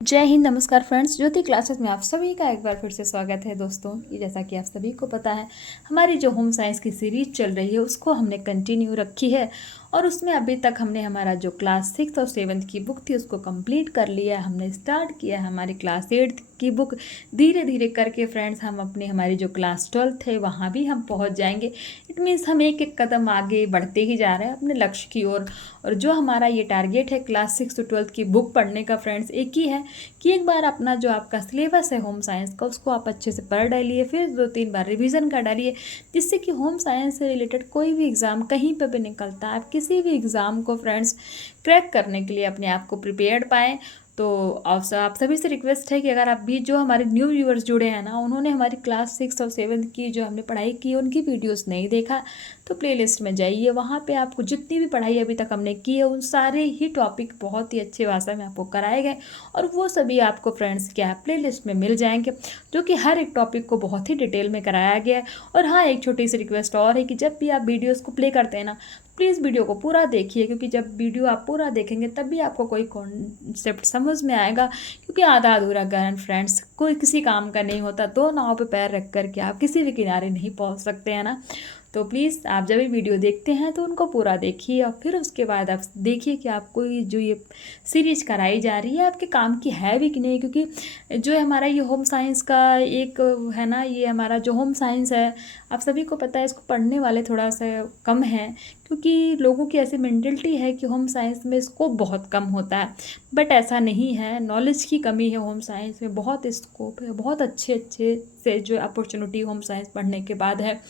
जय हिंद, नमस्कार फ्रेंड्स। ज्योति क्लासेस में आप सभी का एक बार फिर से स्वागत है दोस्तों। ये जैसा कि आप सभी को पता है, हमारी जो होम साइंस की सीरीज चल रही है उसको हमने कंटिन्यू रखी है और उसमें अभी तक हमने हमारा जो क्लास 6 और 7 की बुक थी उसको कंप्लीट कर लिया है। हमने स्टार्ट किया है हमारी क्लास 8 की बुक। धीरे धीरे करके फ्रेंड्स हम अपने हमारी जो क्लास 12 है वहाँ भी हम पहुँच जाएंगे। इट मीन्स हम एक एक कदम आगे बढ़ते ही जा रहे हैं अपने लक्ष्य की ओर। और जो हमारा ये टारगेट है क्लास 6 to 12 की बुक पढ़ने का फ्रेंड्स एक ही है कि एक बार अपना जो आपका सिलेबस है होम साइंस का उसको आप अच्छे से पढ़ डालिए, फिर 2-3 बार रिवीजन कर डालिए, जिससे कि होम साइंस से रिलेटेड कोई भी एग्ज़ाम कहीं पर भी निकलता है आप किसी भी एग्ज़ाम को फ्रेंड्स क्रैक करने के लिए अपने आप को प्रिपेयर्ड पाएँ। तो आप सभी से रिक्वेस्ट है कि अगर आप भी जो हमारे न्यू व्यूअर्स जुड़े हैं ना, उन्होंने हमारी क्लास 6 और 7 की जो हमने पढ़ाई की उनकी वीडियोस नहीं देखा तो प्लेलिस्ट में जाइए। वहाँ पे आपको जितनी भी पढ़ाई अभी तक हमने की है उन सारे ही टॉपिक बहुत ही अच्छे भाषा में आपको कराए गए और वो सभी आपको फ्रेंड्स क्या है प्लेलिस्ट में मिल जाएंगे, जो कि हर एक टॉपिक को बहुत ही डिटेल में कराया गया है। और हाँ, एक छोटी सी रिक्वेस्ट और है कि जब भी आप वीडियोज़ को प्ले करते हैं ना, प्लीज़ वीडियो को पूरा देखिए, क्योंकि जब वीडियो आप पूरा देखेंगे तब भी आपको कोई कॉन्सेप्ट समझ में आएगा। क्योंकि आधा अधूरा ज्ञान फ्रेंड्स कोई किसी काम का नहीं होता। दो नाव पे पैर रख करके आप किसी भी किनारे नहीं पहुंच सकते हैं ना। तो प्लीज़ आप जब भी वीडियो देखते हैं तो उनको पूरा देखिए और फिर उसके बाद आप देखिए कि आपको जो ये सीरीज कराई जा रही है आपके काम की है भी कि नहीं। क्योंकि जो हमारा ये होम साइंस का एक है ना, ये हमारा जो होम साइंस है आप सभी को पता है इसको पढ़ने वाले थोड़ा सा कम हैं, क्योंकि लोगों की ऐसी मेंटलिटी है कि होम साइंस में स्कोप बहुत कम होता है। बट ऐसा नहीं है, नॉलेज की कमी है। होम साइंस में बहुत स्कोप है, बहुत अच्छे अच्छे से जो अपॉर्चुनिटी होम साइंस पढ़ने के बाद है।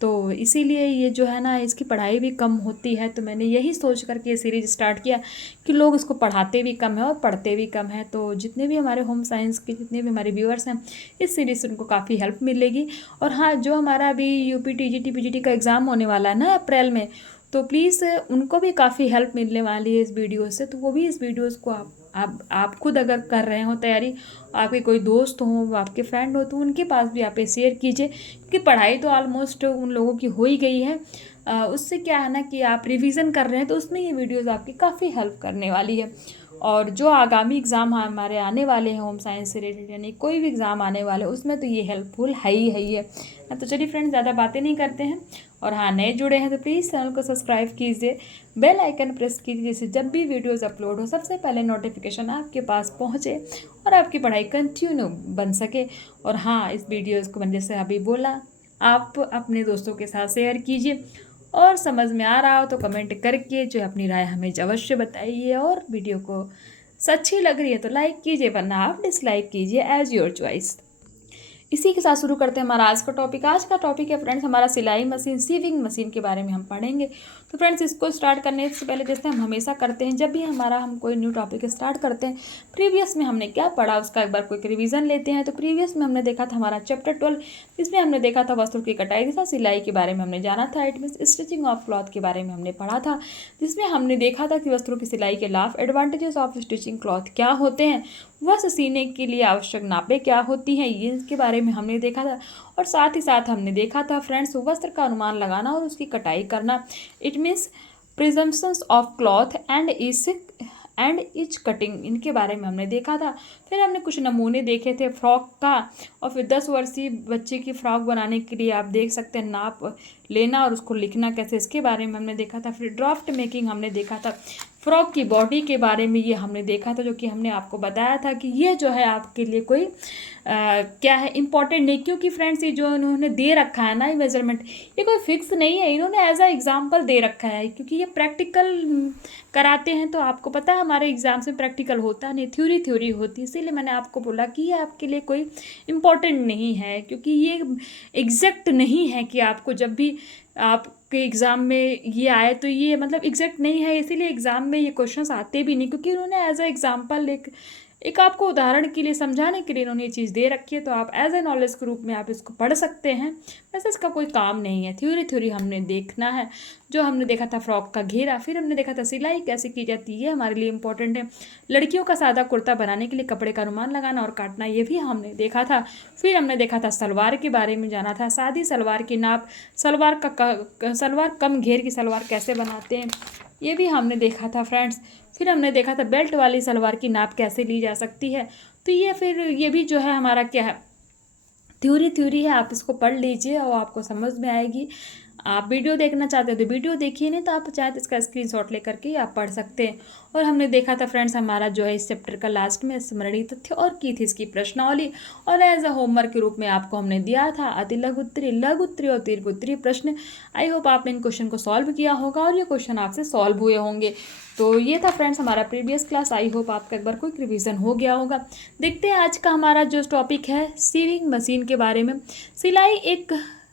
तो इसीलिए ये जो है ना इसकी पढ़ाई भी कम होती है। तो मैंने यही सोच करके ये सीरीज़ स्टार्ट किया कि लोग इसको पढ़ाते भी कम है और पढ़ते भी कम है। तो जितने भी हमारे होम साइंस के जितने भी हमारे व्यूअर्स हैं इस सीरीज़ से उनको काफ़ी हेल्प मिलेगी। और हाँ, जो हमारा अभी यूपी टीजीटी पीजीटी का एग्ज़ाम होने वाला है ना अप्रैल में, तो प्लीज़ उनको भी काफ़ी हेल्प मिलने वाली है इस वीडियो से। तो वो भी इस वीडियोज़ को आप खुद अगर कर रहे हो तैयारी, आपके कोई दोस्त हो, आपके फ्रेंड हो, तो उनके पास भी आप शेयर कीजिए। क्योंकि पढ़ाई तो ऑलमोस्ट उन लोगों की हो ही गई है। उससे क्या है ना कि आप रिवीजन कर रहे हैं तो उसमें ये वीडियोज़ आपकी काफ़ी हेल्प करने वाली है। और जो आगामी एग्ज़ाम हमारे आने वाले हैं होम साइंस से रिलेटेड, यानी कोई भी एग्ज़ाम आने वाले उसमें तो ये हेल्पफुल है ही है। तो चलिए फ्रेंड्स, ज़्यादा बातें नहीं करते हैं। और हाँ, नए जुड़े हैं तो प्लीज़ चैनल को सब्सक्राइब कीजिए, बेल आइकन प्रेस कीजिए, जिससे जब भी वीडियोस अपलोड हो सबसे पहले नोटिफिकेशन आपके पास पहुँचे और आपकी पढ़ाई कंटिन्यू बन सके। और हाँ, इस वीडियोस को मैंने जैसे अभी बोला, आप अपने दोस्तों के साथ शेयर कीजिए और समझ में आ रहा हो तो कमेंट करके जो है अपनी राय हमें अवश्य बताइए। और वीडियो को अच्छी लग रही है तो लाइक कीजिए, वरना आप डिसलाइक कीजिए, एज योर चॉइस। इसी के साथ शुरू करते हैं हमारा आज का टॉपिक। आज का टॉपिक है फ्रेंड्स हमारा सिलाई मशीन, सीविंग मशीन के बारे में हम पढ़ेंगे। तो फ्रेंड्स, इसको स्टार्ट करने से पहले जैसे हम हमेशा करते हैं, जब भी हम कोई न्यू टॉपिक स्टार्ट करते हैं, प्रीवियस में हमने क्या पढ़ा उसका एक बार कोई रिवीजन लेते हैं। तो प्रीवियस में हमने देखा था हमारा चैप्टर 12, इसमें हमने देखा था वस्त्र की कटाई तथा सिलाई के बारे में हमने जाना था। It means stitching of cloth के बारे में हमने पढ़ा था, जिसमें हमने देखा था कि वस्त्रों की सिलाई के लाभ, एडवांटेजेस ऑफ स्टिचिंग क्लॉथ क्या होते हैं, वस्त्र सीने के लिए आवश्यक नापें क्या होती हैं, ये इसके बारे में हमने देखा था। और साथ ही साथ हमने देखा था फ्रेंड्स वस्त्र का अनुमान लगाना और उसकी कटाई करना। It means presumptions of cloth and each cutting, इनके बारे में हमने देखा था। फिर हमने कुछ नमूने देखे थे फ्रॉक का, और फिर 10 वर्षीय बच्चे की फ्रॉक बनाने के लिए आप देख सकते हैं नाप लेना और उसको लिखना कैसे, इसके बारे में हमने देखा था। फिर ड्राफ्ट मेकिंग हमने देखा था, फ्रॉक की बॉडी के बारे में ये हमने देखा था, जो कि हमने आपको बताया था कि ये जो है आपके लिए कोई क्या है इम्पॉर्टेंट नहीं। क्योंकि फ्रेंड्स ये जो इन्होंने दे रखा है ना, ये मेजरमेंट ये कोई फिक्स नहीं है, इन्होंने एज अ एग्जाम्पल दे रखा है। क्योंकि ये प्रैक्टिकल कराते हैं, तो आपको पता है हमारे एग्जाम से प्रैक्टिकल होता नहीं, थ्योरी होती है। इसीलिए मैंने आपको बोला कि ये आपके लिए कोई इम्पॉर्टेंट नहीं है, क्योंकि ये एग्जैक्ट नहीं है कि आपको जब भी आपके एग्ज़ाम में ये आए तो ये मतलब एग्जैक्ट नहीं है। इसीलिए एग्ज़ाम में ये क्वेश्चंस आते भी नहीं, क्योंकि उन्होंने एज अ एग्जाम्पल एक आपको उदाहरण के लिए समझाने के लिए इन्होंने ये चीज़ दे रखी है। तो आप एज ए नॉलेज के रूप में आप इसको पढ़ सकते हैं। वैसे इसका कोई काम नहीं है, थ्योरी हमने देखना है। जो हमने देखा था फ्रॉक का घेरा, फिर हमने देखा था सिलाई कैसे की जाती है, हमारे लिए इंपॉर्टेंट है। लड़कियों का सादा कुर्ता बनाने के लिए कपड़े का अनुमान लगाना और काटना, ये भी हमने देखा था। फिर हमने देखा था सलवार के बारे में जाना था, सादी सलवार की नाप, सलवार कम घेर की सलवार कैसे बनाते हैं, ये भी हमने देखा था फ्रेंड्स। फिर हमने देखा था बेल्ट वाली सलवार की नाप कैसे ली जा सकती है। तो ये भी जो है हमारा क्या है, थ्योरी है। आप इसको पढ़ लीजिए और आपको समझ में आएगी। आप वीडियो देखना चाहते हो तो वीडियो देखिए, नहीं तो आप चाहे तो इसका स्क्रीनशॉट लेकर के आप पढ़ सकते हैं। और हमने देखा था फ्रेंड्स हमारा जो है इस चैप्टर का लास्ट में स्मरणीय तथ्य और की थी इसकी प्रश्नावली। और एज अ होमवर्क के रूप में आपको हमने दिया था अति लघु उत्तरीय, लघु उत्तरीय और दीर्घ उत्तरीय प्रश्न। आई होप आपने इन क्वेश्चन को सॉल्व किया होगा और ये क्वेश्चन आपसे सॉल्व हुए होंगे। तो ये था फ्रेंड्स हमारा प्रीवियस क्लास। आई होप आपका एक बार क्विक रिवीजन हो गया होगा। देखते हैं आज का हमारा जो टॉपिक है सीविंग मशीन के बारे में।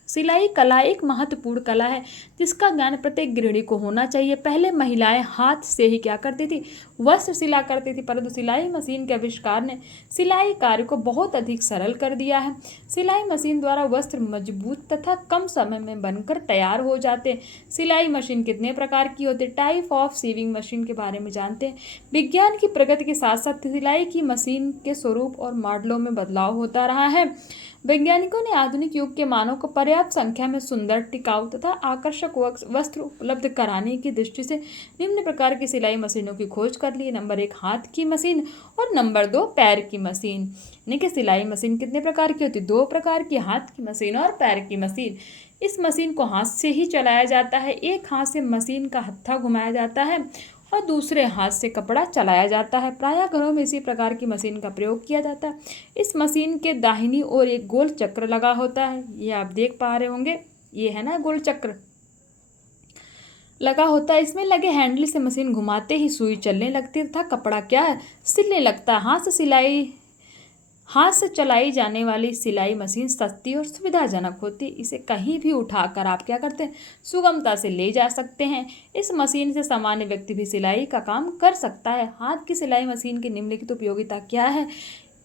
सिलाई कला एक महत्वपूर्ण कला है जिसका ज्ञान प्रत्येक गृहिणी को होना चाहिए। पहले महिलाएं हाथ से ही क्या करती थी, वस्त्र सिला करती थी, परंतु सिलाई मशीन के आविष्कार ने सिलाई कार्य को बहुत अधिक सरल कर दिया है। सिलाई मशीन द्वारा वस्त्र मजबूत तथा कम समय में बनकर तैयार हो जाते। सिलाई मशीन कितने प्रकार की होती है, टाइप ऑफ सीविंग मशीन के बारे में जानते हैं। विज्ञान की प्रगति के साथ साथ सिलाई की मशीन के स्वरूप और मॉडलों में बदलाव होता रहा है। वैज्ञानिकों ने आधुनिक युग के मानव को पर्याप्त संख्या में सुंदर, टिकाऊ तथा आकर्षक वस्त्र उपलब्ध कराने की दृष्टि से निम्न प्रकार की सिलाई मशीनों की खोज कर ली। नंबर 1 हाथ की मशीन और नंबर 2 पैर की मशीन। यानी कि सिलाई मशीन कितने प्रकार की होती है, 2 प्रकार की, हाथ की मशीन और पैर की मशीन। इस मशीन को हाथ से ही चलाया जाता है। एक हाथ से मशीन का हत्था घुमाया जाता है और दूसरे हाथ से कपड़ा चलाया जाता है। प्रायः घरों में इसी प्रकार की मशीन का प्रयोग किया जाता है। इस मशीन के दाहिनी ओर एक गोल चक्र लगा होता है, ये आप देख पा रहे होंगे, ये है ना गोल चक्र लगा होता है। इसमें लगे हैंडल से मशीन घुमाते ही सुई चलने लगती है तथा कपड़ा क्या है, सिलने लगता है। हाथ से चलाई जाने वाली सिलाई मशीन सस्ती और सुविधाजनक होती है। इसे कहीं भी उठाकर आप क्या करते हैं, सुगमता से ले जा सकते हैं। इस मशीन से सामान्य व्यक्ति भी सिलाई का काम कर सकता है। हाथ की सिलाई मशीन की निम्नलिखित उपयोगिता क्या है।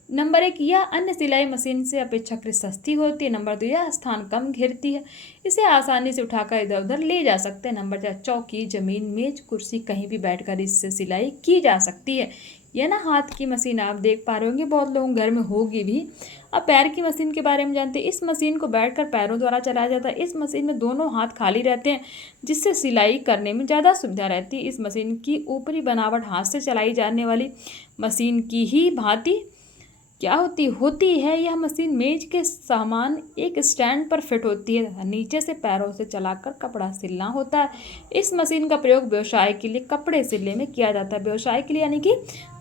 नंबर 1 यह अन्य सिलाई मशीन से अपेक्षाकृत सस्ती होती है। नंबर 2 यह स्थान कम घेरती है, इसे आसानी से उठाकर इधर उधर ले जा सकते हैं। नंबर 4 चौकी, जमीन, मेज, कुर्सी कहीं भी बैठकर इससे सिलाई की जा सकती है। यह ना हाथ की मशीन आप देख पा रहे होंगे, बहुत लोगों के घर में होगी भी। अब पैर की मशीन के बारे में जानते हैं। इस मशीन को बैठकर पैरों द्वारा चलाया जाता है। इस मशीन में दोनों हाथ खाली रहते हैं जिससे सिलाई करने में ज़्यादा सुविधा रहती है। इस मशीन की ऊपरी बनावट हाथ से चलाई जाने वाली मशीन की ही भांति क्या होती है। यह मशीन मेज के समान एक स्टैंड पर फिट होती है। नीचे से पैरों से चलाकर कपड़ा सिलना होता है। इस मशीन का प्रयोग व्यवसाय के लिए कपड़े सिलने में किया जाता है। व्यवसाय के लिए यानी कि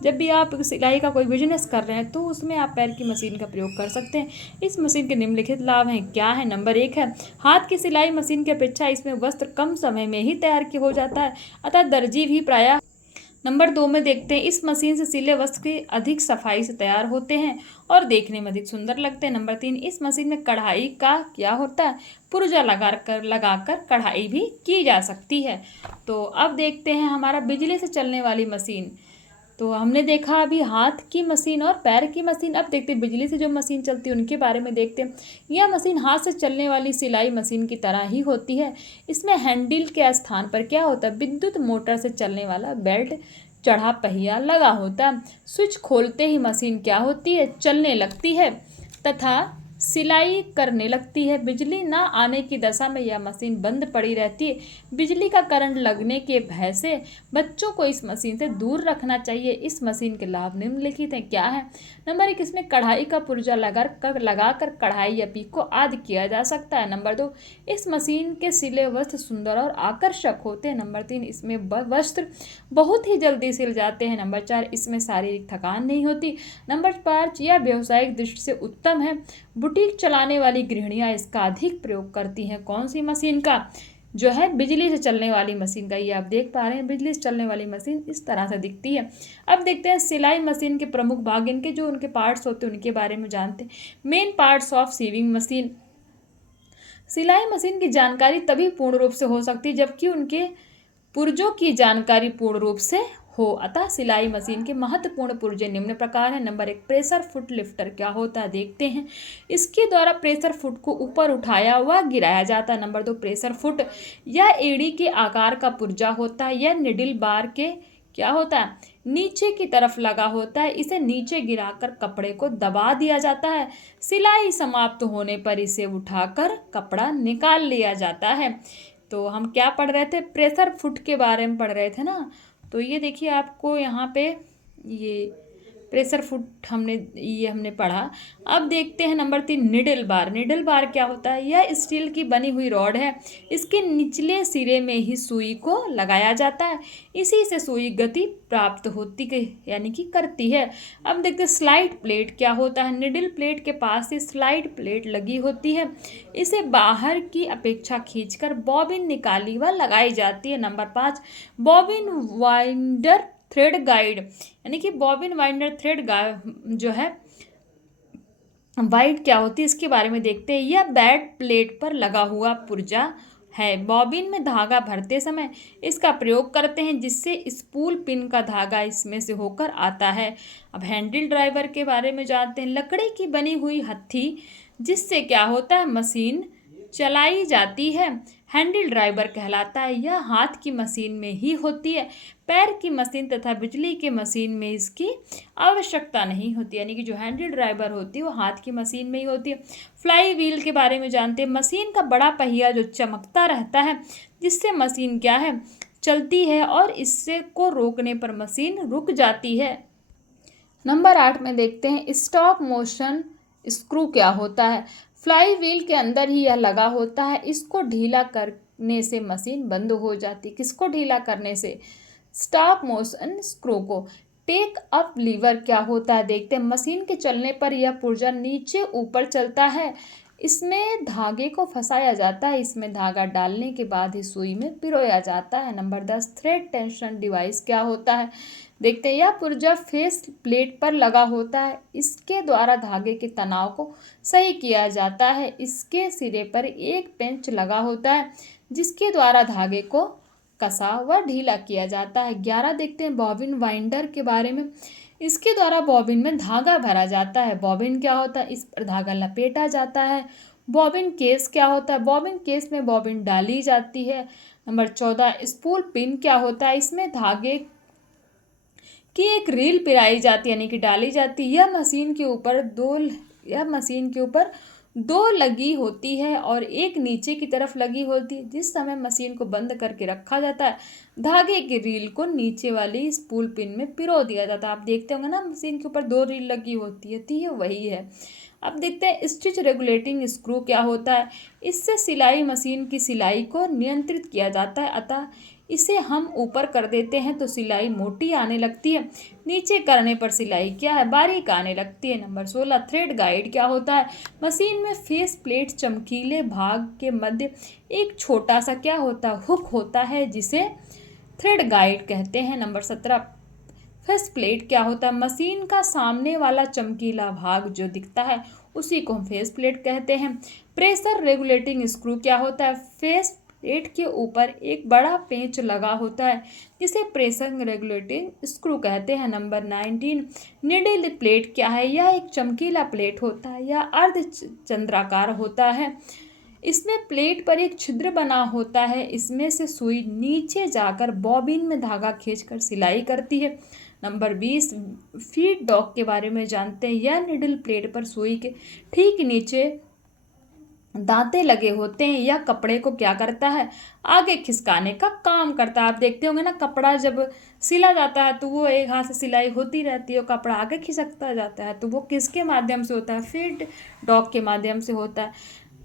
जब भी आप सिलाई का कोई बिजनेस कर रहे हैं तो उसमें आप पैर की मशीन का प्रयोग कर सकते हैं। इस मशीन के निम्नलिखित लाभ हैं, क्या है। नंबर 1 है हाथ की सिलाई मशीन की अपेक्षा इसमें वस्त्र कम समय में ही तैयार हो जाता है, अतः दर्जी भी प्रायः। नंबर 2 में देखते हैं इस मशीन से सिले वस्त्र के अधिक सफाई से तैयार होते हैं और देखने में अधिक सुंदर लगते हैं। नंबर 3 इस मशीन में कढ़ाई का क्या होता है, पुर्जा लगाकर कढ़ाई भी की जा सकती है। तो अब देखते हैं हमारा बिजली से चलने वाली मशीन। तो हमने देखा अभी हाथ की मशीन और पैर की मशीन। अब देखते हैं बिजली से जो मशीन चलती है उनके बारे में देखते हैं। यह मशीन हाथ से चलने वाली सिलाई मशीन की तरह ही होती है। इसमें हैंडल के स्थान पर क्या होता है, विद्युत मोटर से चलने वाला बेल्ट चढ़ा पहिया लगा होता है। स्विच खोलते ही मशीन क्या होती है, चलने लगती है तथा सिलाई करने लगती है। बिजली ना आने की दशा में यह मशीन बंद पड़ी रहती है। बिजली का करंट लगने के भय से बच्चों को इस मशीन से दूर रखना चाहिए। इस मशीन के लाभ निम्नलिखित हैं, क्या है। नंबर 1 इसमें कढ़ाई का पुर्जा लगाकर कढ़ाई या पीको आदि किया जा सकता है। नंबर 2 इस मशीन के सिले वस्त्र सुंदर और आकर्षक होते हैं। नंबर 3 इसमें वस्त्र बहुत ही जल्दी सिल जाते हैं। नंबर 4 इसमें शारीरिक थकान नहीं होती। नंबर 5 यह व्यावसायिक दृष्टि से उत्तम है। बुटीक चलाने वाली गृहिणियां इसका अधिक प्रयोग करती हैं। कौन सी मशीन का, जो है बिजली से चलने वाली मशीन का। ये आप देख पा रहे हैं बिजली से चलने वाली मशीन इस तरह से दिखती है। अब देखते हैं सिलाई मशीन के प्रमुख भाग, इनके जो उनके पार्ट्स होते हैं उनके बारे में जानते हैं। Main parts of sewing machine. सिलाई मशीन की जानकारी तभी पूर्ण रूप से हो सकती है जबकि उनके पुर्जों की जानकारी पूर्ण रूप से हो। अतः सिलाई मशीन के महत्वपूर्ण पुर्जे निम्न प्रकार हैं। नंबर 1 प्रेशर फुट लिफ्टर क्या होता है देखते हैं। इसके द्वारा प्रेशर फुट को ऊपर उठाया व गिराया जाता है। नंबर 2 प्रेशर फुट यह एड़ी के आकार का पुर्जा होता है। यह निडिल बार के क्या होता है, नीचे की तरफ लगा होता है। इसे नीचे गिराकर कपड़े को दबा दिया जाता है। सिलाई समाप्त होने पर इसे उठाकर कपड़ा निकाल लिया जाता है। तो हम क्या पढ़ रहे थे, प्रेशर फुट के बारे में पढ़ रहे थे ना। तो ये देखिए आपको यहाँ पे ये प्रेशर फुट हमने पढ़ा। अब देखते हैं नंबर 3, निडल बार। निडल बार क्या होता है, यह स्टील की बनी हुई रॉड है। इसके निचले सिरे में ही सुई को लगाया जाता है, इसी से सुई गति प्राप्त होती है यानी कि करती है। अब देखते हैं स्लाइड प्लेट क्या होता है। निडल प्लेट के पास ही स्लाइड प्लेट लगी होती है, इसे बाहर की अपेक्षा खींचकर बॉबिन निकाली व लगाई जाती है। Number 5, bobbin winder thread guide, यानी कि बॉबिन वाइंडर थ्रेड जो है वाइड क्या होती है, इसके बारे में देखते हैं। यह बेड प्लेट पर लगा हुआ पुर्जा है। बॉबिन में धागा भरते समय इसका प्रयोग करते हैं, जिससे स्पूल पिन का धागा इसमें से होकर आता है। अब हैंडल ड्राइवर के बारे में जानते हैं। लकड़ी की बनी हुई हत्थी जिससे क्या होता है, मशीन चलाई जाती है, हैंडल ड्राइवर कहलाता है। यह हाथ की मशीन में ही होती है, पैर की मशीन तथा बिजली के मशीन में इसकी आवश्यकता नहीं होती, यानी कि जो हैंडल ड्राइवर होती है वो हाथ की मशीन में ही होती है। फ्लाई व्हील के बारे में जानते हैं। मशीन का बड़ा पहिया जो चमकता रहता है, जिससे मशीन क्या है, चलती है, और इससे को रोकने पर मशीन रुक जाती है। नंबर 8 में देखते हैं स्टॉप मोशन स्क्रू क्या होता है। फ्लाई व्हील के अंदर ही यह लगा होता है, इसको ढीला करने से मशीन बंद हो जाती। किसको ढीला करने से, स्टॉप मोशन स्क्रू को। टेक अप लीवर क्या होता है, देखते हैं। मशीन के चलने पर यह पुर्जा नीचे ऊपर चलता है, इसमें धागे को फंसाया जाता है, इसमें धागा डालने के बाद ही सुई में पिरोया जाता है। नंबर 10, थ्रेड टेंशन डिवाइस क्या होता है, देखते हैं। यह पुर्जा फेस प्लेट पर लगा होता है, इसके द्वारा धागे के तनाव को सही किया जाता है। इसके सिरे पर एक पेंच लगा होता है, जिसके द्वारा धागे को कसा व ढीला किया जाता है। 11 देखते हैं बॉबिन वाइंडर के बारे में। इसके द्वारा बॉबिन में धागा भरा जाता है। बॉबिन क्या होता है, इस पर धागा लपेटा जाता है। बॉबिन केस क्या होता है, बॉबिन केस में बॉबिन डाली जाती है। नंबर 14, स्पूल पिन क्या होता है, इसमें धागे की एक रील पिराई जाती है, यानी कि डाली जाती है। यह मशीन के ऊपर दो लगी होती है और एक नीचे की तरफ लगी होती है। जिस समय मशीन को बंद करके रखा जाता है, धागे की रील को नीचे वाली स्पूल पिन में पिरो दिया जाता है। आप देखते होंगे ना, मशीन के ऊपर 2 रील लगी होती है, तो ये वही है। अब देखते हैं स्टिच रेगुलेटिंग स्क्रू क्या होता है। इससे सिलाई मशीन की सिलाई को नियंत्रित किया जाता है, अतः इसे हम ऊपर कर देते हैं तो सिलाई मोटी आने लगती है, नीचे करने पर सिलाई क्या है, बारीक आने लगती है। नंबर 16, थ्रेड गाइड क्या होता है। मशीन में फेस प्लेट चमकीले भाग के मध्य एक छोटा सा क्या होता है, हुक होता है, जिसे थ्रेड गाइड कहते हैं। नंबर 17, फेस प्लेट क्या होता है। मशीन का सामने वाला चमकीला भाग जो दिखता है, उसी को हम फेस प्लेट कहते हैं। प्रेशर रेगुलेटिंग स्क्रू क्या होता है। फेस प्लेट के ऊपर एक बड़ा पेंच लगा होता है, जिसे प्रेशर रेगुलेटिंग स्क्रू कहते हैं। नंबर 19, निडल प्लेट क्या है। यह एक चमकीला प्लेट होता है, यह अर्ध चंद्राकार होता है, इसमें प्लेट पर एक छिद्र बना होता है, इसमें से सुई नीचे जाकर बॉबिन में धागा खींचकर सिलाई करती है। नंबर 20, फीड डॉग के बारे में जानते हैं। यह निडल प्लेट पर सुई के ठीक नीचे दांते लगे होते हैं। यह कपड़े को क्या करता है, आगे खिसकाने का काम करता है। आप देखते होंगे ना, कपड़ा जब सिला जाता है तो वो एक हाथ से सिलाई होती रहती है, कपड़ा आगे खिसकता जाता है, तो वो किसके माध्यम से होता है, फीड डॉग के माध्यम से होता है।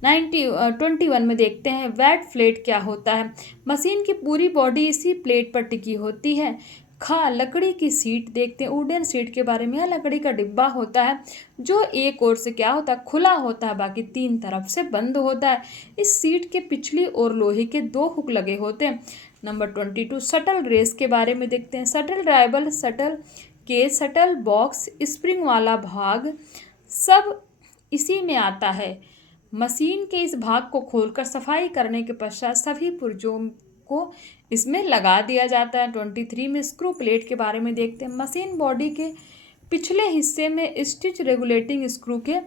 21 में देखते हैं वेट फ्लेट क्या होता है। मशीन की पूरी बॉडी इसी प्लेट पर टिकी होती है। लकड़ी की सीट देखते हैं, वुडन सीट के बारे में। यह लकड़ी का डिब्बा होता है, जो एक ओर से क्या होता है, खुला होता है, बाकी 3 तरफ से बंद होता है। इस सीट के पिछली ओर लोहे के 2 हुक लगे होते हैं। नंबर 22, शटल रेस के बारे में देखते हैं। Shuttle driver, shuttle case, shuttle box, spring वाला भाग सब इसी में आता है। मशीन के इस भाग को खोलकर सफाई करने के पश्चात सभी पुर्जों को इसमें लगा दिया जाता है। 23 में स्क्रू प्लेट के बारे में देखते हैं। मशीन बॉडी के पिछले हिस्से में स्टिच रेगुलेटिंग स्क्रू के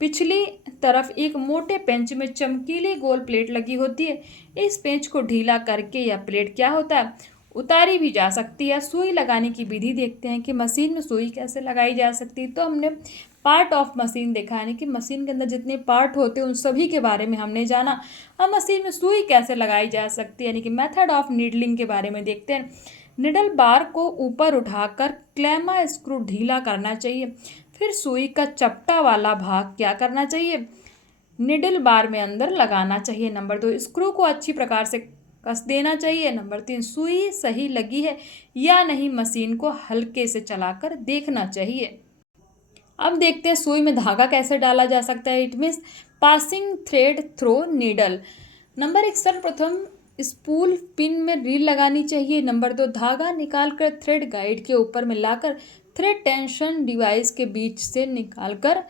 पिछली तरफ एक मोटे पेंच में चमकीली गोल प्लेट लगी होती है। इस पेंच को ढीला करके यह प्लेट क्या होता है, उतारी भी जा सकती है। सुई लगाने की विधि देखते हैं कि मशीन में सुई कैसे लगाई जा सकती है। तो हमने पार्ट ऑफ मशीन देखा, यानी कि मशीन के अंदर जितने पार्ट होते हैं उन सभी के बारे में हमने जाना। अब मशीन में सुई कैसे लगाई जा सकती है, यानी कि मेथड ऑफ नीडलिंग के बारे में देखते हैं। निडल बार को ऊपर उठाकर क्लैमा स्क्रू ढीला करना चाहिए। फिर सुई का चपटा वाला भाग क्या करना चाहिए, निडल बार में अंदर लगाना चाहिए। नंबर 2, स्क्रू को अच्छी प्रकार से कस देना चाहिए। नंबर 3, सुई सही लगी है या नहीं मशीन को हल्के से चलाकर देखना चाहिए। अब देखते हैं सुई में धागा कैसे डाला जा सकता है। It means passing thread through needle. Number 1, सर्वप्रथम स्पूल पिन में रील लगानी चाहिए। नंबर 2, धागा निकालकर थ्रेड गाइड के ऊपर में लाकर थ्रेड टेंशन डिवाइस के बीच से निकालकर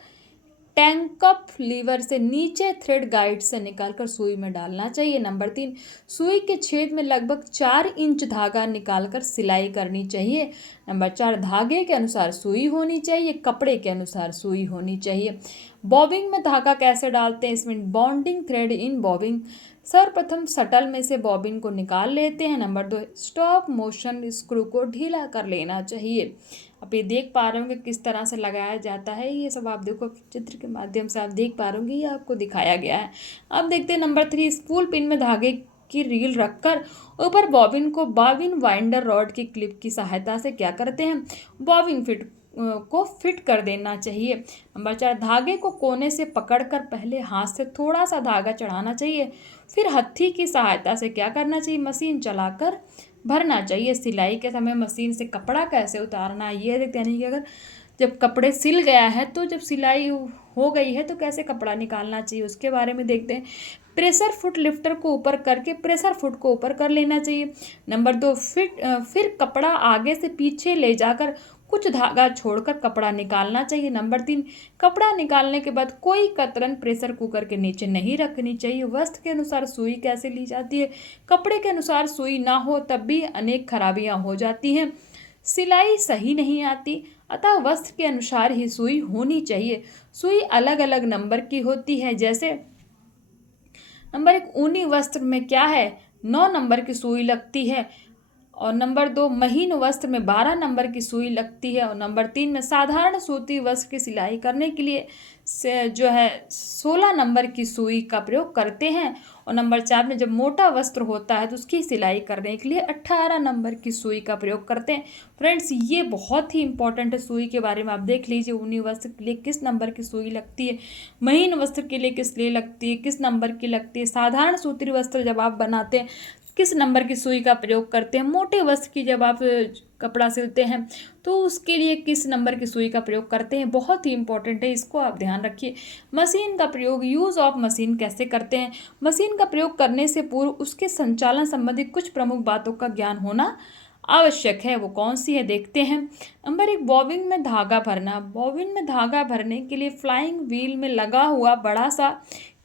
टैंकअप लीवर से नीचे थ्रेड गाइड से निकालकर सुई में डालना चाहिए। नंबर 3, सुई के छेद में लगभग 4 इंच धागा निकालकर सिलाई करनी चाहिए। नंबर 4, धागे के अनुसार सुई होनी चाहिए, कपड़े के अनुसार सुई होनी चाहिए। बॉबिंग में धागा कैसे डालते हैं, इसमें बॉन्डिंग थ्रेड इन बॉबिंग। सर्वप्रथम शटल में से बॉबिन को निकाल लेते हैं। नंबर 2, स्टॉप मोशन स्क्रू को ढीला कर लेना चाहिए। आप ये देख पा रहे होंगे किस तरह से लगाया जाता है, ये सब आप देखो चित्र के माध्यम से आप देख पा रहे होंगे, ये आपको दिखाया गया है। अब देखते हैं नंबर 3, स्पूल पिन में धागे की रील रखकर ऊपर बॉबिन को बॉबिन वाइंडर रॉड की क्लिप की सहायता से क्या करते हैं, बॉबिन को फिट कर देना चाहिए। नंबर 4, धागे को कोने से पकड़कर पहले हाथ से थोड़ा सा धागा चढ़ाना चाहिए, फिर हत्थी की सहायता से क्या करना चाहिए, मशीन चलाकर भरना चाहिए। सिलाई के समय मशीन से कपड़ा कैसे उतारना है ये देखते हैं, यानी कि अगर जब कपड़े सिल गया है तो जब सिलाई हो गई है तो कैसे कपड़ा निकालना चाहिए उसके बारे में देखते हैं। प्रेशर फुट लिफ्टर को ऊपर करके प्रेशर फुट को ऊपर कर लेना चाहिए। नंबर 2, फिर कपड़ा आगे से पीछे ले जाकर कुछ धागा छोड़कर कपड़ा निकालना चाहिए। नंबर 3, कपड़ा निकालने के बाद कोई कतरन प्रेशर कुकर के नीचे नहीं रखनी चाहिए। वस्त्र के अनुसार सुई कैसे ली जाती है, कपड़े के अनुसार सुई ना हो तब भी अनेक खराबियां हो जाती हैं। सिलाई सही नहीं आती, अतः वस्त्र के अनुसार ही सुई होनी चाहिए। सुई अलग अलग नंबर की होती है, जैसे नंबर 1, ऊनी वस्त्र में क्या है 9 नंबर की सुई लगती है, और नंबर 2, महीन वस्त्र में 12 नंबर की सुई लगती है, और नंबर 3 में साधारण सूती वस्त्र की सिलाई करने के लिए जो है 16 नंबर की सुई का प्रयोग करते हैं, और नंबर 4 में जब मोटा वस्त्र होता है तो उसकी सिलाई करने के लिए 18 नंबर की सुई का प्रयोग करते हैं। फ्रेंड्स, ये बहुत ही इंपॉर्टेंट है, सुई के बारे में आप देख लीजिए। ऊनी वस्त्र के लिए किस नंबर की सुई लगती है, महीन वस्त्र के लिए किस लिए लगती है, किस नंबर की लगती है, साधारण सूती वस्त्र जब आप बनाते हैं किस नंबर की सुई का प्रयोग करते हैं, मोटे वस्त्र की जब आप कपड़ा सिलते हैं तो उसके लिए किस नंबर की सुई का प्रयोग करते हैं, बहुत ही इंपॉर्टेंट है, इसको आप ध्यान रखिए। मशीन का प्रयोग, यूज़ ऑफ मशीन कैसे करते हैं, मशीन का प्रयोग करने से पूर्व उसके संचालन संबंधी कुछ प्रमुख बातों का ज्ञान होना आवश्यक है। वो कौन सी है देखते हैं। नंबर 1, बॉबिन में धागा भरना। बॉबिन में धागा भरने के लिए फ्लाइंग व्हील में लगा हुआ बड़ा सा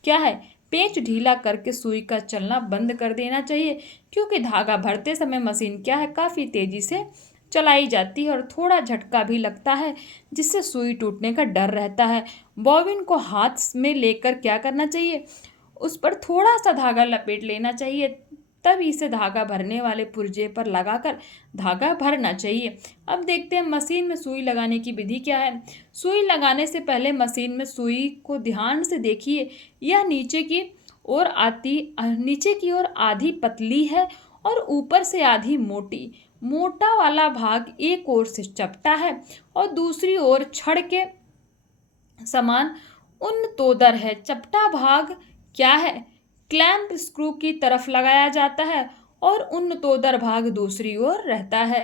क्या है, पेंच ढीला करके सुई का चलना बंद कर देना चाहिए, क्योंकि धागा भरते समय मशीन क्या है, काफ़ी तेज़ी से चलाई जाती है और थोड़ा झटका भी लगता है, जिससे सुई टूटने का डर रहता है। बॉबिन को हाथ में लेकर क्या करना चाहिए, उस पर थोड़ा सा धागा लपेट लेना चाहिए, तब इसे धागा भरने वाले पुर्जे पर लगाकर धागा भरना चाहिए। अब देखते हैं मशीन में सुई लगाने की विधि क्या है। सुई लगाने से पहले मशीन में सुई को ध्यान से देखिए, यह नीचे की ओर आधी पतली है और ऊपर से आधी मोटी। मोटा वाला भाग एक ओर से चपटा है और दूसरी ओर छड़ के समान उन्नतोदर है। चपटा भाग क्या है, क्लैंप स्क्रू की तरफ लगाया जाता है और उन्नतोदर भाग दूसरी ओर रहता है।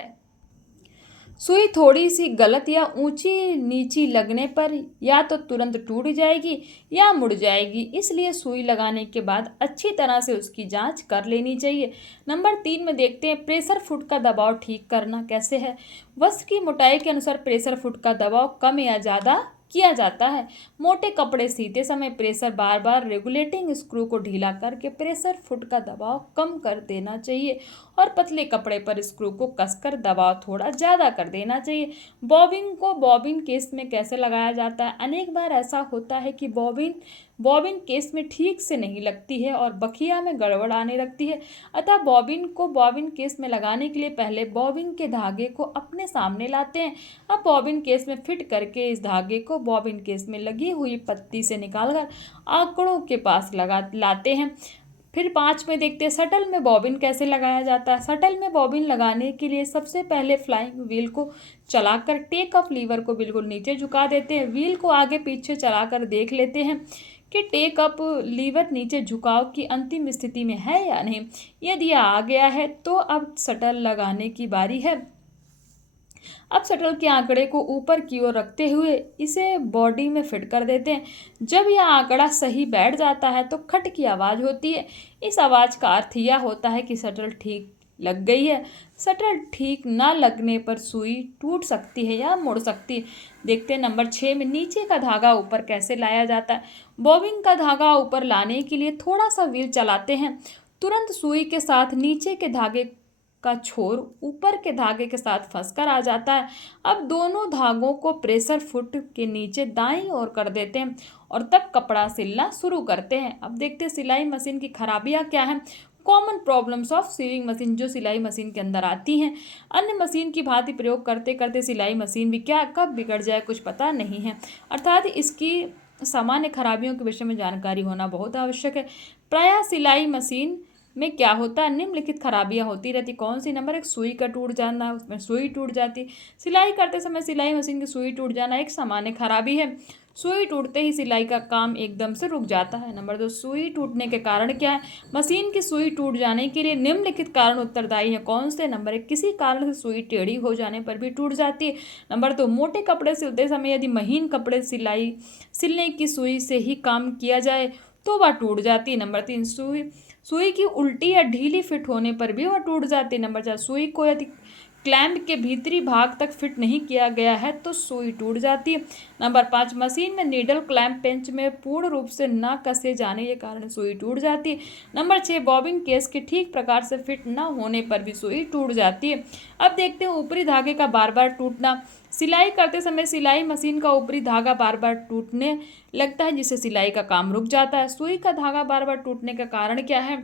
सुई थोड़ी सी गलत या ऊंची नीची लगने पर या तो तुरंत टूट जाएगी या मुड़ जाएगी, इसलिए सुई लगाने के बाद अच्छी तरह से उसकी जांच कर लेनी चाहिए। नंबर 3 में देखते हैं प्रेशर फुट का दबाव ठीक करना कैसे है। वस्त्र की मोटाई के अनुसार प्रेशर फुट का दबाव कम या ज़्यादा किया जाता है। मोटे कपड़े सीते समय प्रेशर बार बार रेगुलेटिंग स्क्रू को ढीला करके प्रेशर फुट का दबाव कम कर देना चाहिए, और पतले कपड़े पर स्क्रू को कसकर दबाव थोड़ा ज़्यादा कर देना चाहिए। बॉबिन को बॉबिन केस में कैसे लगाया जाता है। अनेक बार ऐसा होता है कि बॉबिन बॉबिन केस में ठीक से नहीं लगती है और बखिया में गड़बड़ आने लगती है। अतः बॉबिन को बॉबिन केस में लगाने के लिए पहले बॉबिन के धागे को अपने सामने लाते हैं। अब बॉबिन केस में फिट करके इस धागे को बॉबिन केस में लगी हुई पत्ती से निकालकर आंकड़ों के पास लाते हैं। फिर 5 में देखते हैं शटल में बॉबिन कैसे लगाया जाता है। शटल में बॉबिन लगाने के लिए सबसे पहले फ्लाइंग व्हील को चलाकर टेक ऑफ लीवर को बिल्कुल नीचे झुका देते हैं। व्हील को आगे पीछे चलाकर देख लेते हैं कि टेक अप लीवर नीचे झुकाव की अंतिम स्थिति में है या नहीं। यदि यह आ गया है तो अब शटल लगाने की बारी है। अब शटल के आंकड़े को ऊपर की ओर रखते हुए इसे बॉडी में फिट कर देते हैं। जब यह आंकड़ा सही बैठ जाता है तो खट की आवाज़ होती है। इस आवाज़ का अर्थ यह होता है कि शटल ठीक लग गई है। शटल ठीक ना लगने पर सुई टूट सकती है या मुड़ सकती है। देखते हैं नंबर 6 में नीचे का धागा ऊपर कैसे लाया जाता है। बॉबिन का धागा ऊपर लाने के लिए थोड़ा सा व्हील चलाते हैं। तुरंत सुई के साथ नीचे के धागे का छोर ऊपर के धागे के साथ फंसकर आ जाता है। अब दोनों धागों को प्रेशर फुट के नीचे दाईं ओर कर देते हैं और तब कपड़ा सिलना शुरू करते हैं। अब देखते हैं सिलाई मशीन की खराबियां क्या हैं। Common problems of sewing machine जो सिलाई मशीन के अंदर आती हैं। अन्य मशीन की भांति प्रयोग करते करते सिलाई मशीन भी क्या कब बिगड़ जाए कुछ पता नहीं है, अर्थात इसकी सामान्य खराबियों के विषय में जानकारी होना बहुत आवश्यक है। प्रायः सिलाई मशीन में क्या होता है, निम्नलिखित खराबियां होती रहती। कौन सी? नंबर 1 सुई का टूट जाना, उसमें सुई टूट जाती। सिलाई करते समय सिलाई मशीन की सुई टूट जाना एक सामान्य खराबी है। सुई टूटते ही सिलाई का काम एकदम से रुक जाता है। नंबर 2 सुई टूटने के कारण क्या है। मशीन की सुई टूट जाने के लिए निम्नलिखित कारण उत्तरदायी है। कौन से? नंबर 1 किसी कारण से सुई टेढ़ी हो जाने पर भी टूट जाती है। नंबर 2 मोटे कपड़े सिलते समय यदि महीन कपड़े सिलने की सुई से ही काम किया जाए तो वह टूट जाती है। नंबर 3 सुई की उल्टी या ढीली फिट होने पर भी वह टूट जाती है। नंबर 4 सुई को यदि क्लैंप के भीतरी भाग तक फिट नहीं किया गया है तो सुई टूट जाती है। नंबर 5 मशीन में नीडल क्लैंप पेंच में पूर्ण रूप से न कसे जाने के कारण सुई टूट जाती है। नंबर 6 बॉबिन केस के ठीक प्रकार से फिट न होने पर भी सुई टूट जाती है। अब देखते हैं ऊपरी धागे का बार बार टूटना। सिलाई करते समय सिलाई मशीन का ऊपरी धागा बार बार टूटने लगता है जिससे सिलाई का काम रुक जाता है। सुई का धागा बार बार टूटने का कारण क्या है।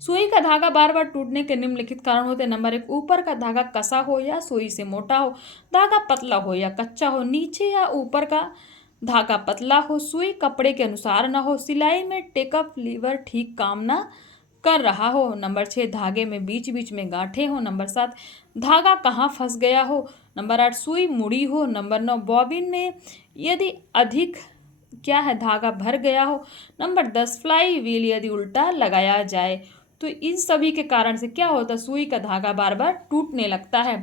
सुई का धागा बार बार टूटने के निम्नलिखित कारण होते हैं। नंबर 1 ऊपर का धागा कसा हो या सुई से मोटा हो। धागा पतला हो या कच्चा हो। नीचे या ऊपर का धागा पतला हो। सुई कपड़े के अनुसार न हो। सिलाई में टेकअप लीवर ठीक काम ना कर रहा हो। नंबर 6 धागे में बीच बीच में गांठें हो। नंबर 7 धागा कहाँ फंस गया हो। नंबर 8 सुई मुड़ी हो। नंबर 9 बॉबिन में यदि अधिक क्या है धागा भर गया हो। नंबर 10 फ्लाई व्हील यदि उल्टा लगाया जाए। तो इन सभी के कारण से क्या होता है, सुई का धागा बार बार टूटने लगता है।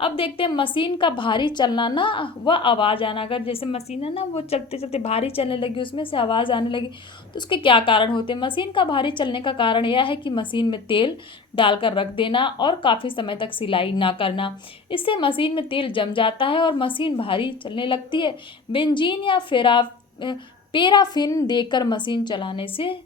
अब देखते हैं मशीन का भारी चलना ना, वह आवाज़ आना। अगर जैसे मशीन है ना वो चलते चलते भारी चलने लगी, उसमें से आवाज़ आने लगी, तो उसके क्या कारण होते हैं। मशीन का भारी चलने का कारण यह है कि मशीन में तेल डालकर रख देना और काफ़ी समय तक सिलाई ना करना। इससे मशीन में तेल जम जाता है और मशीन भारी चलने लगती है। बेंजीन या पैराफिन देकर मशीन चलाने से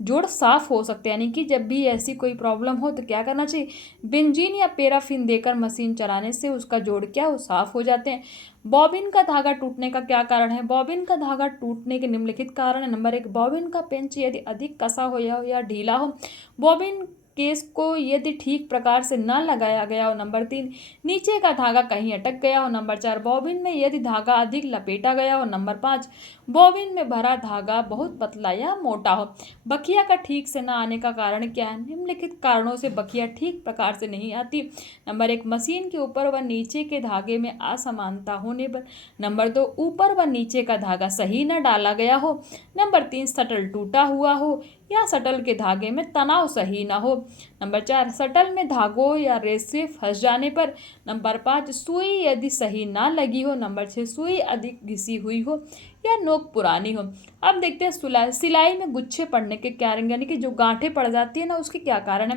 जोड़ साफ हो सकते हैं। यानी कि जब भी ऐसी कोई प्रॉब्लम हो तो क्या करना चाहिए, बेंजीन या पैराफिन देकर मशीन चलाने से उसका जोड़ क्या हो साफ हो जाते हैं। बॉबिन का धागा टूटने का क्या कारण है। बॉबिन का धागा टूटने के निम्नलिखित कारण है। नंबर 1 बॉबिन का पेंच यदि अधिक कसा हो या ढीला हो। बॉबिन केस को यदि ठीक प्रकार से न लगाया गया हो। नंबर 3 नीचे का धागा कहीं अटक गया हो। नंबर 4 बॉबिन में यदि धागा अधिक लपेटा गया हो। नंबर 5 बॉबिन में भरा धागा बहुत पतला या मोटा हो। बखिया का ठीक से न आने का कारण क्या है। निम्नलिखित कारणों से बखिया ठीक प्रकार से नहीं आती। नंबर 1 मशीन के ऊपर व नीचे के धागे में असमानता होने पर। नंबर 2 ऊपर व नीचे का धागा सही न डाला गया हो। नंबर 3 शटल टूटा हुआ हो या शटल के धागे में तनाव सही ना हो। नंबर 4 शटल में धागों या रेसे फंस जाने पर। नंबर 5 सुई यदि सही ना लगी हो। नंबर 6 सुई अधिक घिसी हुई हो या नोक पुरानी हो। अब देखते हैं सिलाई में गुच्छे पड़ने के कारण, यानी कि जो गांठें पड़ जाती है ना उसके क्या कारण है।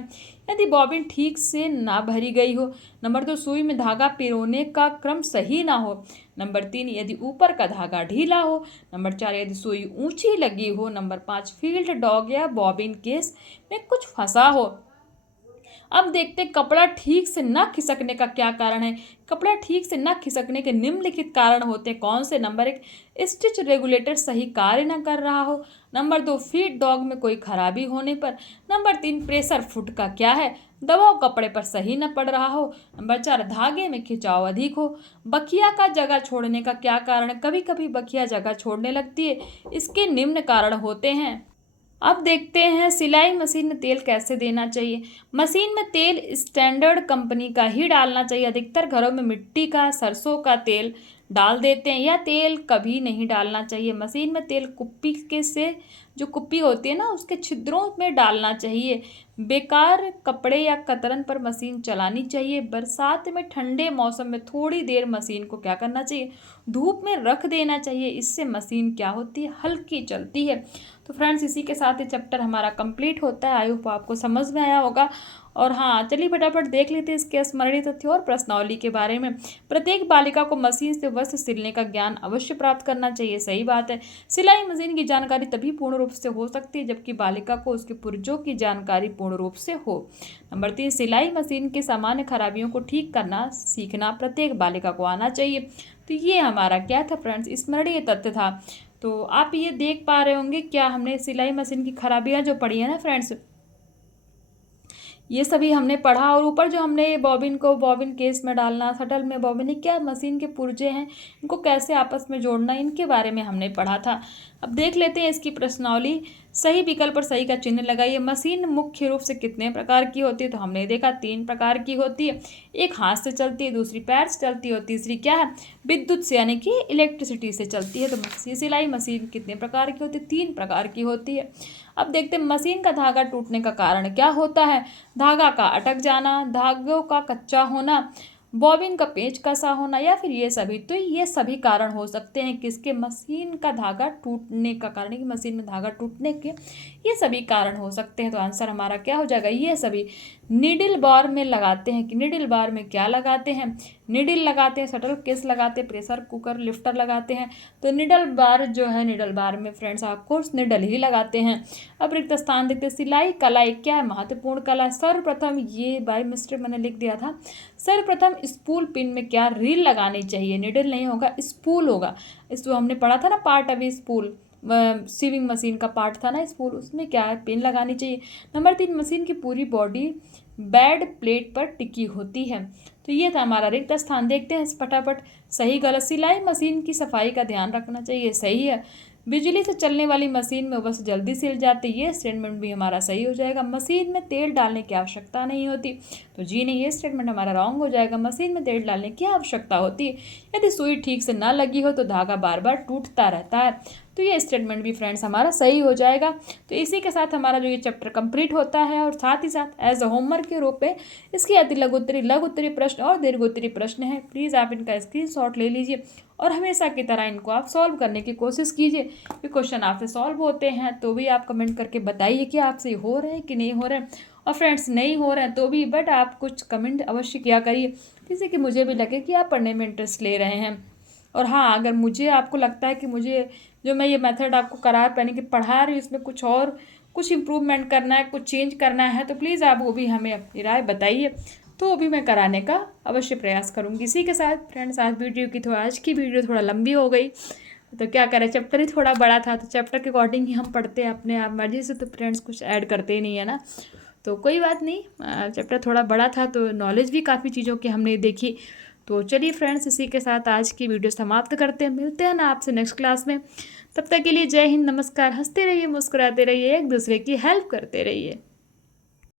यदि बॉबिन ठीक से ना भरी गई हो। नंबर 2 सुई में धागा पिरोने का क्रम सही ना हो। नंबर 3 यदि ऊपर का धागा ढीला हो। नंबर 4 यदि सुई ऊंची लगी हो। नंबर 5 फील्ड डॉग या बॉबिन केस में कुछ फंसा हो। अब देखते हैं कपड़ा ठीक से न खिसकने का क्या कारण है। कपड़ा ठीक से न खिसकने के निम्नलिखित कारण होते हैं कौन से? नंबर 1, स्टिच रेगुलेटर सही कार्य न कर रहा हो। नंबर 2, फीड डॉग में कोई खराबी होने पर। नंबर 3, प्रेशर फुट का क्या है? दबाव कपड़े पर सही न पड़ रहा हो। नंबर 4, धागे में खिंचाव अधिक हो। बखिया का जगह छोड़ने का क्या कारण है? कभी कभी बखिया जगह छोड़ने लगती है। इसके निम्न कारण होते हैं। अब देखते हैं सिलाई मशीन में तेल कैसे देना चाहिए। मशीन में तेल स्टैंडर्ड कंपनी का ही डालना चाहिए। अधिकतर घरों में मिट्टी का, सरसों का तेल डाल देते हैं। यह तेल कभी नहीं डालना चाहिए। मशीन में तेल कुप्पी के से जो कुप्पी होती है ना, उसके छिद्रों में डालना चाहिए। बेकार कपड़े या कतरन पर मशीन चलानी चाहिए। बरसात में, ठंडे मौसम में थोड़ी देर मशीन को क्या करना चाहिए? धूप में रख देना चाहिए। इससे मशीन क्या होती है? हल्की चलती है। तो फ्रेंड्स, इसी के साथ ये चैप्टर हमारा कंप्लीट होता है। आई होप आपको समझ में आया होगा। और हाँ, चलिए फटाफट देख लेते हैं इसके स्मरणीय तथ्य और प्रश्नावली के बारे में। प्रत्येक बालिका को मशीन से वस्त्र सिलने का ज्ञान अवश्य प्राप्त करना चाहिए। सही बात है। सिलाई मशीन की जानकारी तभी पूर्ण रूप से हो सकती है जबकि बालिका को उसके पुर्जों की जानकारी पूर्ण रूप से हो। नंबर 3, सिलाई मशीन की सामान्य खराबियों को ठीक करना सीखना प्रत्येक बालिका को आना चाहिए। तो ये हमारा क्या था फ्रेंड्स? स्मरणीय तथ्य था। तो आप ये देख पा रहे होंगे क्या हमने सिलाई मशीन की खराबियां जो पढ़ी है ना फ्रेंड्स, ये सभी हमने पढ़ा। और ऊपर जो हमने बॉबिन को बॉबिन केस में डालना, शटल में बॉबिन, ये क्या मशीन के पुर्जे हैं, इनको कैसे आपस में जोड़ना, इनके बारे में हमने पढ़ा था। अब देख लेते हैं इसकी प्रश्नावली। सही विकल्प पर सही का चिन्ह लगाइए। मशीन मुख्य रूप से कितने प्रकार की होती है? तो हमने देखा 3 प्रकार की होती है। एक हाथ से चलती है, दूसरी पैर से चलती है और तीसरी क्या है? विद्युत से, यानी कि इलेक्ट्रिसिटी से चलती है। तो सिलाई मशीन कितने प्रकार की होती है? 3 प्रकार की होती है। अब देखते हैं मशीन का धागा टूटने का कारण क्या होता है? धागा का अटक जाना, धागों का कच्चा होना, बॉबिन का पेच कसा होना, या फिर ये सभी। तो ये सभी कारण हो सकते हैं किसके? मशीन का धागा टूटने का कारण है कि मशीन में धागा टूटने के ये सभी कारण हो सकते हैं। तो आंसर हमारा क्या हो जाएगा? ये सभी। निडिल बार में लगाते हैं कि निडिल बार में क्या लगाते हैं? निडिल लगाते हैं, शटल केस लगाते हैं, प्रेशर कुकर लिफ्टर लगाते हैं। तो निडल बार जो है, निडल बार में फ्रेंड्स आपको निडल ही लगाते हैं। अब रिक्त स्थान देखते हैं। सिलाई कला एक क्या है? महत्वपूर्ण कला है। सर्वप्रथम, ये बाय मिस्टेक मैंने लिख दिया था, सर्वप्रथम स्पूल पिन में क्या रील लगानी चाहिए? निडल नहीं होगा, स्पूल होगा। इस जो हमने पढ़ा था ना पार्ट, अभी स्पूल सीविंग मशीन का पार्ट था ना स्पूल, उसमें क्या है? पिन लगानी चाहिए। नंबर 3, मशीन की पूरी बॉडी बेड प्लेट पर टिकी होती है। तो ये था हमारा रिक्त स्थान। देखते हैं फटाफट सही गलत। सिलाई मशीन की सफाई का ध्यान रखना चाहिए, सही है। बिजली से चलने वाली मशीन में बस जल्दी सिल जाती है, ये स्टेटमेंट भी हमारा सही हो जाएगा। मशीन में तेल डालने की आवश्यकता नहीं होती, तो जी नहीं, ये स्टेटमेंट हमारा रॉन्ग हो जाएगा। मशीन में तेल डालने की आवश्यकता होती है। यदि सुई ठीक से ना लगी हो तो धागा बार बार टूटता रहता है, तो ये स्टेटमेंट भी फ्रेंड्स हमारा सही हो जाएगा। तो इसी के साथ हमारा जो ये चैप्टर कंप्लीट होता है। और साथ ही साथ एज अ होमवर्क के रूप में इसके अति लघु उत्तरीय प्रश्न और दीर्घोत्तरीय प्रश्न हैं। प्लीज़ आप इनका स्क्रीनशॉट ले लीजिए और हमेशा की तरह इनको आप सॉल्व करने की कोशिश कीजिए। कि क्वेश्चन आपसे सॉल्व होते हैं तो भी आप कमेंट करके बताइए कि आपसे हो रहे हैं कि नहीं हो रहे हैं, और फ्रेंड्स नहीं हो रहे हैं तो भी बट आप कुछ कमेंट अवश्य किया करिए, जिससे कि मुझे भी लगे कि आप पढ़ने में इंटरेस्ट ले रहे हैं। और हाँ, अगर मुझे आपको लगता है कि मुझे जो मैं ये मेथड आपको करा यानी कि पढ़ा रही हूँ, इसमें कुछ और कुछ इम्प्रूवमेंट करना है, कुछ चेंज करना है, तो प्लीज़ आप वो भी हमें अपनी राय बताइए, तो वो भी मैं कराने का अवश्य प्रयास करूँगी। इसी के साथ फ्रेंड्स आज वीडियो की आज की वीडियो थोड़ा लंबी हो गई, तो क्या करें, चैप्टर ही थोड़ा बड़ा था, तो चैप्टर के अकॉर्डिंग ही हम पढ़ते हैं अपने आप मर्जी से, तो फ्रेंड्स कुछ ऐड करते ही नहीं है ना, तो कोई बात नहीं। चैप्टर थोड़ा बड़ा था तो नॉलेज भी काफ़ी चीज़ों की हमने देखी। तो चलिए फ्रेंड्स, इसी के साथ आज की वीडियो समाप्त करते हैं। मिलते हैं ना आपसे नेक्स्ट क्लास में। तब तक के लिए जय हिंद, नमस्कार। हंसते रहिए, मुस्कुराते रहिए, एक दूसरे की हेल्प करते रहिए।